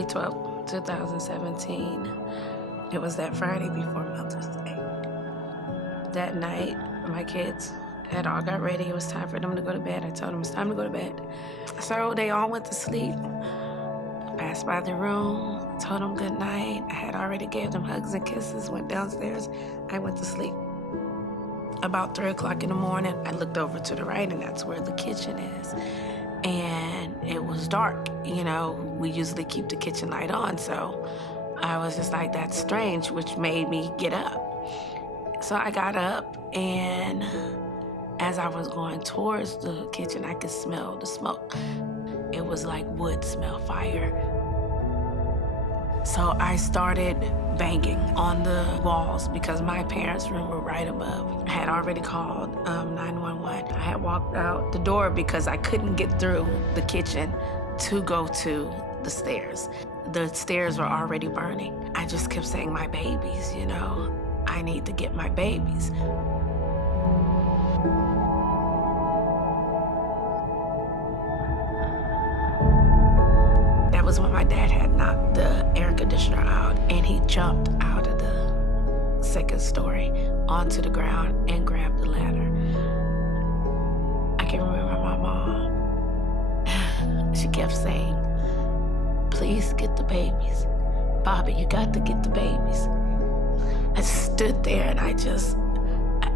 May 12th, 2017. It was that Friday before Mother's Day. That night, my kids had all got ready. It was time for them to go to bed. I told them it's time to go to bed. So they all went to sleep. Passed by the room, told them good night. I had already gave them hugs and kisses, went downstairs. I went to sleep. About 3 o'clock in the morning, I looked over to the right, and that's where the kitchen is. And it was dark. You know, we usually keep the kitchen light on, so I was just like, that's strange, which made me get up. So I got up, and as I was going towards the kitchen, I could smell the smoke. It was like wood smell, fire. So I started banging on the walls because my parents' room were right above. I had already called 911. I had walked out the door because I couldn't get through the kitchen to go to the stairs. The stairs were already burning. I just kept saying, my babies, you know, I need to get my babies. That was when my dad had knocked the air conditioner out, and he jumped out of the second story onto the ground and grabbed the ladder. I can remember my mom. She kept saying, please get the babies. Bobby, you got to get the babies. I stood there and I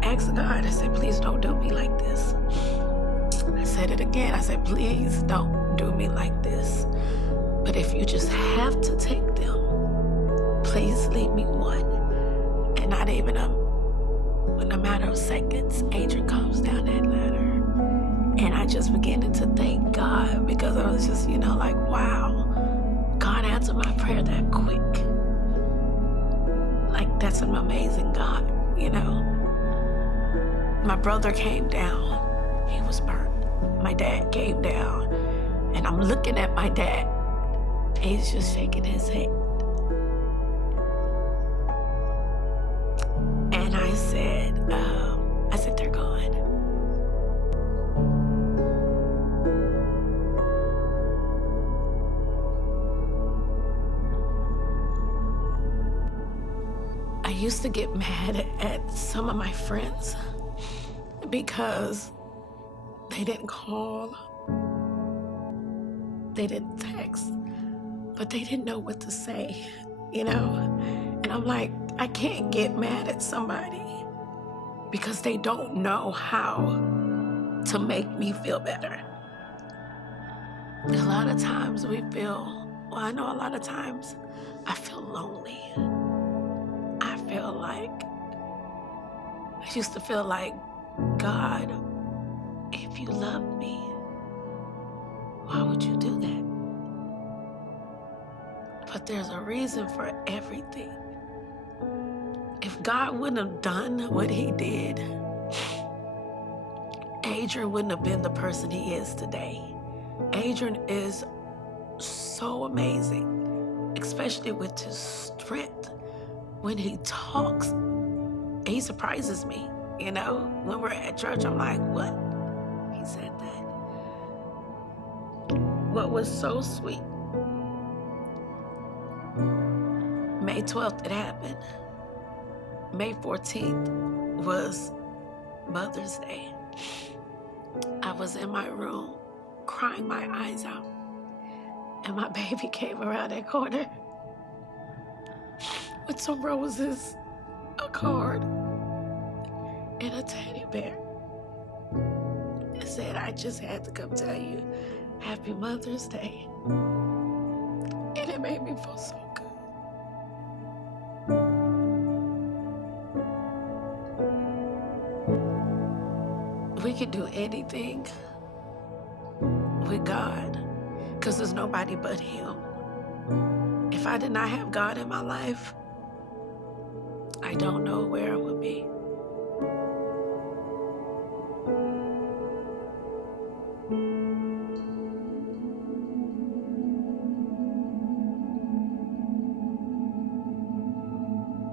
asked God, I said, please don't do me like this. I said it again. I said, please don't do me like this. But if you just have to take them, please leave me one. And not even in a matter of seconds, Adrian comes down that ladder. And I just began to thank God because I was just, you know, like, wow, God answered my prayer that quick. Like, that's an amazing God, you know. My brother came down. He was burnt. My dad came down. And I'm looking at my dad. He's just shaking his head. And I said, they're gone. I used to get mad at some of my friends because they didn't call, they didn't text, but they didn't know what to say, you know? And I'm like, I can't get mad at somebody because they don't know how to make me feel better. A lot of times I know a lot of times I feel lonely. I used to feel like, God, if you love me, why would you do that? But there's a reason for everything. If God wouldn't have done what he did, Adrian wouldn't have been the person he is today. Adrian is so amazing, especially with his strength. When he talks, he surprises me, you know? When we're at church, I'm like, what? He said that. What was so sweet, May 12th it happened. May 14th was Mother's Day. I was in my room crying my eyes out, and my baby came around that corner with some roses, a card, and a teddy bear. It said, I just had to come tell you Happy Mother's Day. And it made me feel so good. We can do anything with God because there's nobody but him. If I did not have God in my life, I don't know where I would be.